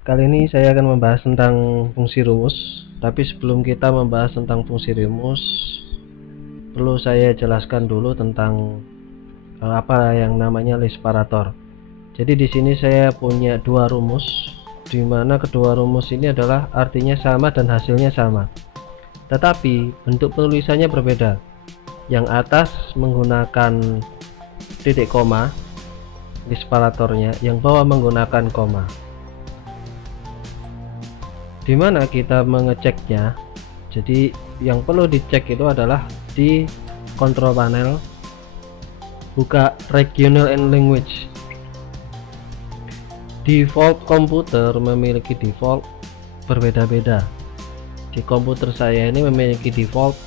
Kali ini saya akan membahas tentang fungsi rumus. Tapi sebelum kita membahas tentang fungsi rumus, perlu saya jelaskan dulu tentang apa yang namanya list operator. Jadi di sini saya punya dua rumus, di mana kedua rumus ini adalah artinya sama dan hasilnya sama, tetapi bentuk penulisannya berbeda. Yang atas menggunakan titik koma list operatornya, yang bawah menggunakan koma. Dimana kita mengeceknya, jadi yang perlu dicek itu adalah di control panel, buka regional and language. Default komputer memiliki default berbeda-beda. Di komputer saya ini memiliki default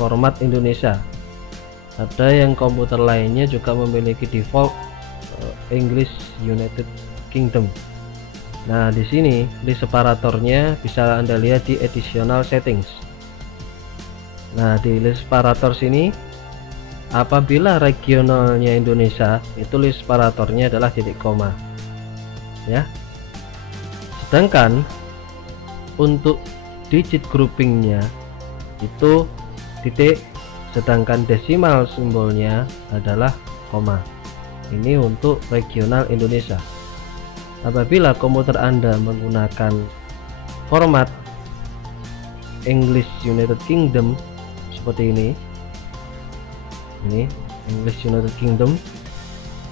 format Indonesia, ada yang komputer lainnya juga memiliki default English United Kingdom. Nah, di sini list operatornya bisa Anda lihat di additional settings. Nah, di list operator sini, apabila regionalnya Indonesia, itu list operatornya adalah titik koma, ya. Sedangkan untuk digit groupingnya itu titik, sedangkan desimal simbolnya adalah koma. Ini untuk regional Indonesia. Apabila komputer Anda menggunakan format English United Kingdom seperti ini English United Kingdom,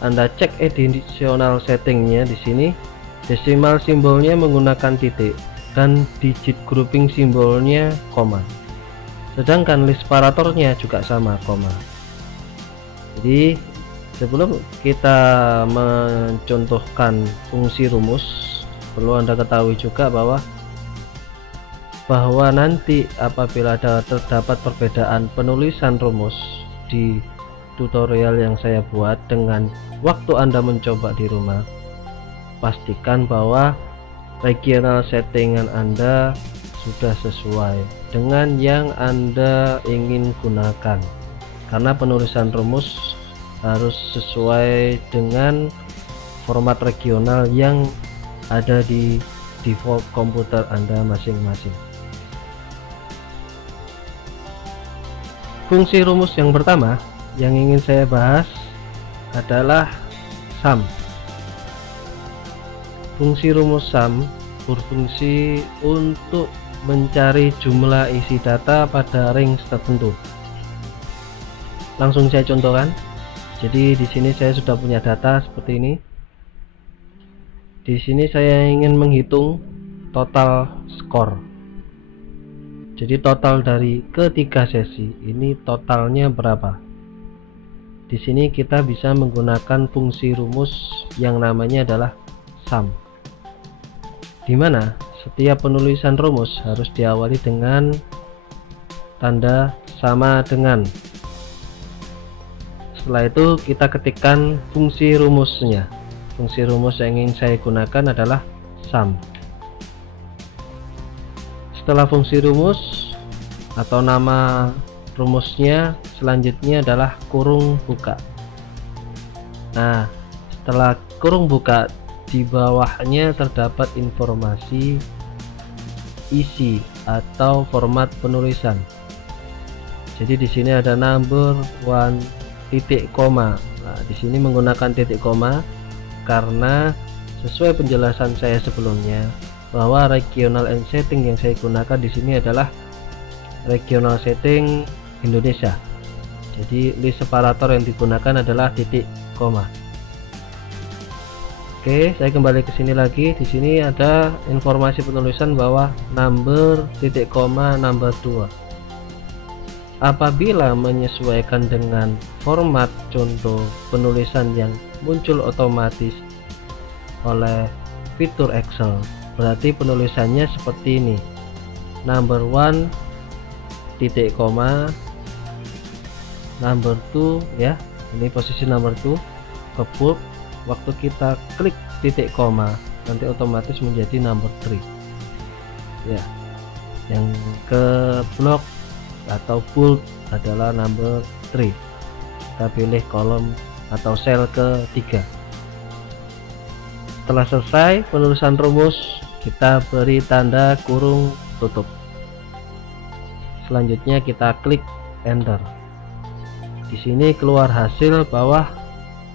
Anda cek additional settingnya. Di sini desimal simbolnya menggunakan titik dan digit grouping simbolnya koma, sedangkan list operatornya juga sama, koma. Jadi sebelum kita mencontohkan fungsi rumus, perlu Anda ketahui juga bahwa nanti apabila terdapat perbedaan penulisan rumus di tutorial yang saya buat dengan waktu Anda mencoba di rumah, pastikan bahwa regional settingan Anda sudah sesuai dengan yang Anda ingin gunakan, karena penulisan rumus harus sesuai dengan format regional yang ada di default komputer Anda masing-masing. Fungsi rumus yang pertama yang ingin saya bahas adalah sum. Fungsi rumus sum berfungsi untuk mencari jumlah isi data pada range tertentu. Langsung saya contohkan. Jadi di sini saya sudah punya data seperti ini. Di sini saya ingin menghitung total skor. Jadi total dari ketiga sesi ini totalnya berapa. Di sini kita bisa menggunakan fungsi rumus yang namanya adalah sum, dimana setiap penulisan rumus harus diawali dengan tanda sama dengan. Setelah itu kita ketikkan fungsi rumusnya. Fungsi rumus yang ingin saya gunakan adalah sum. Setelah fungsi rumus atau nama rumusnya, selanjutnya adalah kurung buka. Nah, setelah kurung buka, di bawahnya terdapat informasi isi atau format penulisan. Jadi di sini ada number one titik koma. Nah, di sini menggunakan titik koma karena sesuai penjelasan saya sebelumnya bahwa regional and setting yang saya gunakan di sini adalah regional setting Indonesia. Jadi list operator yang digunakan adalah titik koma. Oke, saya kembali ke sini lagi. Di sini ada informasi penulisan bahwa number titik koma number 2. Apabila menyesuaikan dengan format contoh penulisan yang muncul otomatis oleh fitur Excel, berarti penulisannya seperti ini. Number 1 titik koma number 2, ya. Ini posisi number 2 ke bold. Waktu kita klik titik koma, nanti otomatis menjadi number 3, ya. Yang ke block atau bold adalah number 3. Kita pilih kolom atau sel ke 3. Setelah selesai penulisan rumus kita beri tanda kurung tutup. Selanjutnya kita klik enter. Di sini keluar hasil bahwa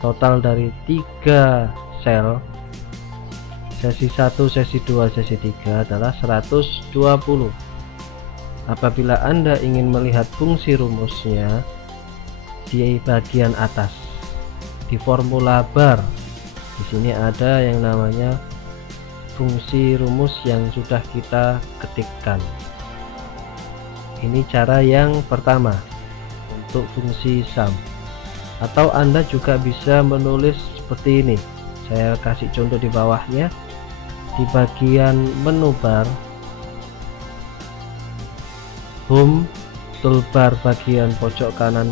total dari 3 sel sesi 1, sesi 2, sesi 3 adalah 120. Apabila Anda ingin melihat fungsi rumusnya di bagian atas di formula bar, di sini ada yang namanya fungsi rumus yang sudah kita ketikkan. Ini cara yang pertama untuk fungsi sum. Atau Anda juga bisa menulis seperti ini. Saya kasih contoh di bawahnya. Di bagian menu bar home toolbar bagian pojok kanan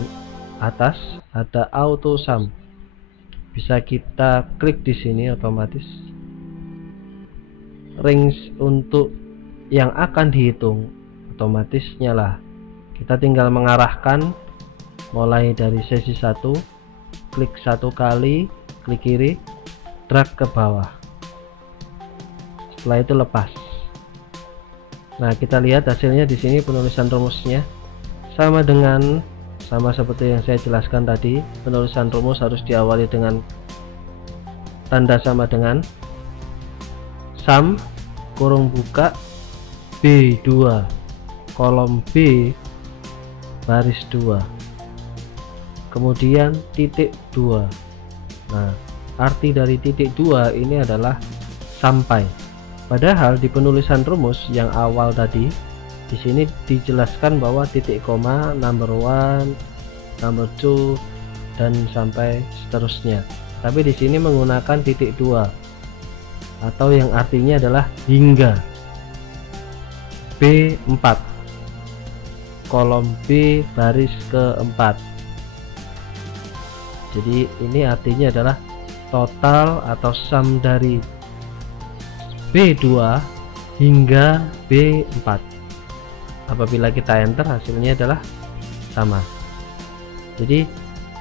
atas ada auto sum. Bisa kita klik di sini, otomatis range untuk yang akan dihitung otomatis nyala. Kita tinggal mengarahkan mulai dari sesi 1, klik 1 kali, klik kiri, drag ke bawah. Setelah itu lepas. Nah, kita lihat hasilnya di sini. Penulisan rumusnya sama seperti yang saya jelaskan tadi. Penulisan rumus harus diawali dengan tanda sama dengan sum kurung buka B2 kolom B baris 2, kemudian titik 2. Nah, arti dari titik 2 ini adalah sampai. Padahal di penulisan rumus yang awal tadi di sini dijelaskan bahwa titik koma, number 1, number 2 dan sampai seterusnya. Tapi di sini menggunakan titik 2 atau yang artinya adalah hingga B4 kolom B baris keempat. Jadi ini artinya adalah total atau sum dari B2 hingga B4. Apabila kita enter, hasilnya adalah sama. Jadi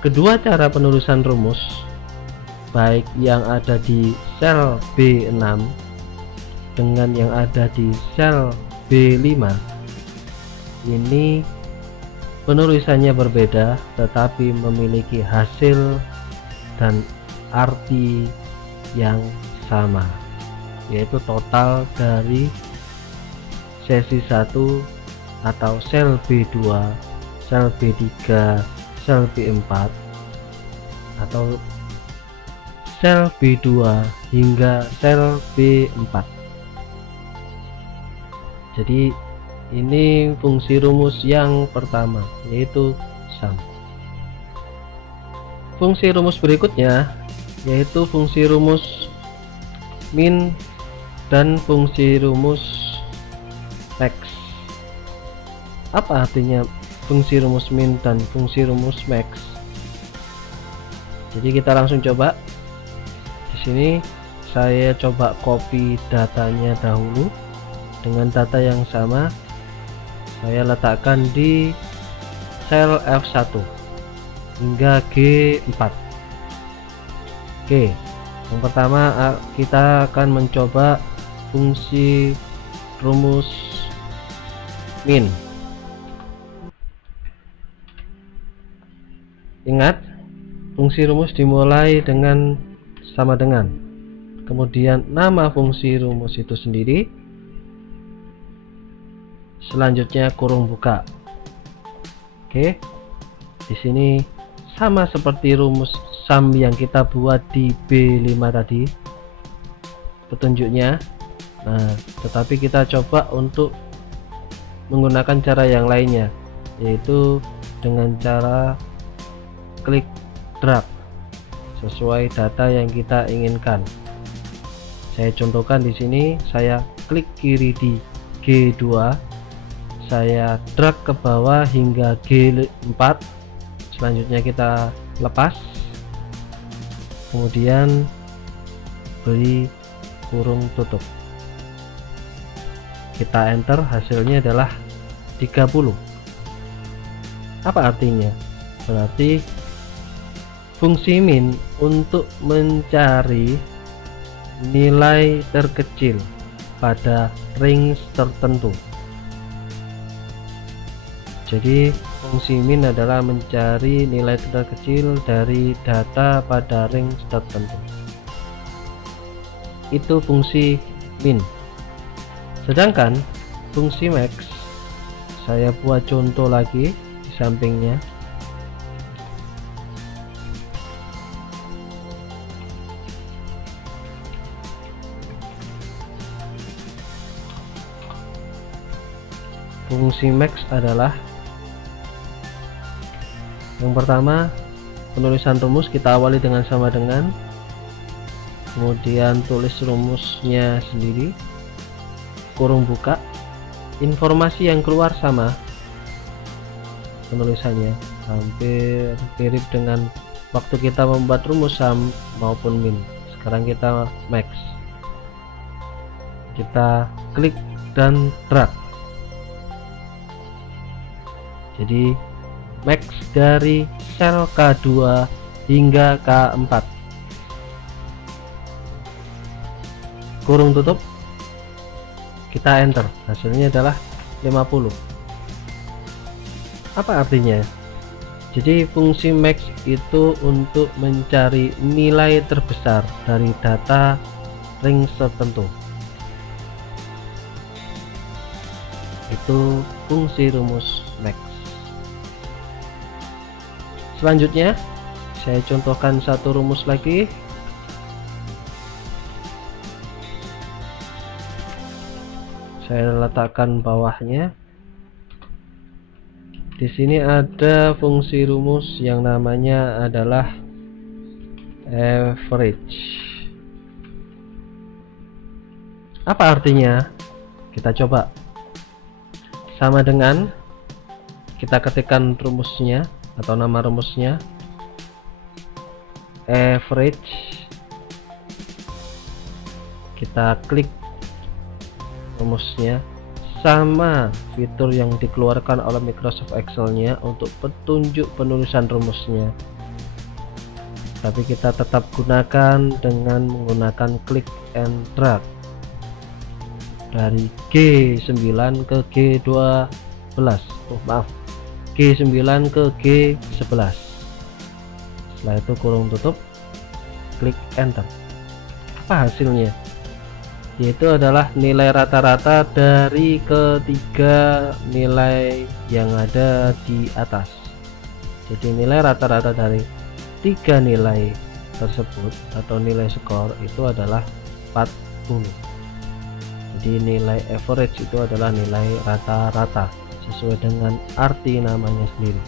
kedua cara penulisan rumus, baik yang ada di sel B6 dengan yang ada di sel B5, ini penulisannya berbeda tetapi memiliki hasil dan arti yang sama, yaitu total dari sesi 1 atau sel B2, sel B3, sel B4 atau sel B2 hingga sel B4. Jadi ini fungsi rumus yang pertama, yaitu sum. Fungsi rumus berikutnya yaitu fungsi rumus min dan fungsi rumus max. Apa artinya fungsi rumus min dan fungsi rumus max? Jadi kita langsung coba. Di sini saya coba copy datanya dahulu dengan data yang sama. Saya letakkan di sel F1 hingga G4. Oke, yang pertama kita akan mencoba fungsi rumus min. Ingat, fungsi rumus dimulai dengan sama dengan, kemudian nama fungsi rumus itu sendiri, selanjutnya kurung buka. Oke, di sini sama seperti rumus sum yang kita buat di B5 tadi petunjuknya. Nah, tetapi kita coba untuk menggunakan cara yang lainnya, yaitu dengan cara klik drag sesuai data yang kita inginkan. Saya contohkan di sini, saya klik kiri di G2, saya drag ke bawah hingga G4, selanjutnya kita lepas, kemudian beri kurung tutup, kita enter, hasilnya adalah 30. Apa artinya? Berarti fungsi min untuk mencari nilai terkecil pada range tertentu. Jadi fungsi min adalah mencari nilai terkecil dari data pada range tertentu. Itu fungsi min. Sedangkan fungsi max, saya buat contoh lagi di sampingnya. Fungsi max adalah yang pertama, penulisan rumus kita awali dengan sama dengan, kemudian tulis rumusnya sendiri, kurung buka, informasi yang keluar sama penulisannya, hampir mirip dengan waktu kita membuat rumus sum maupun min. Sekarang kita max, kita klik dan drag. Jadi max dari sel K2 hingga K4, kurung tutup, kita enter, hasilnya adalah 50. Apa artinya? Jadi fungsi max itu untuk mencari nilai terbesar dari data range tertentu. Itu fungsi rumus max. Selanjutnya saya contohkan satu rumus lagi. Saya letakkan bawahnya. Di sini ada fungsi rumus yang namanya adalah average. Apa artinya? Kita coba. Sama dengan kita ketikkan rumusnya atau nama rumusnya average, kita klik rumusnya, sama fitur yang dikeluarkan oleh Microsoft Excel-nya untuk petunjuk penulisan rumusnya, tapi kita tetap gunakan dengan menggunakan klik and drag dari G9 ke G12, G9 ke G11. Setelah itu kurung tutup, klik enter. Apa hasilnya? Yaitu adalah nilai rata-rata dari ketiga nilai yang ada di atas. Jadi nilai rata-rata dari tiga nilai tersebut atau nilai skor itu adalah 40. Jadi nilai average itu adalah nilai rata-rata sesuai dengan arti namanya sendiri.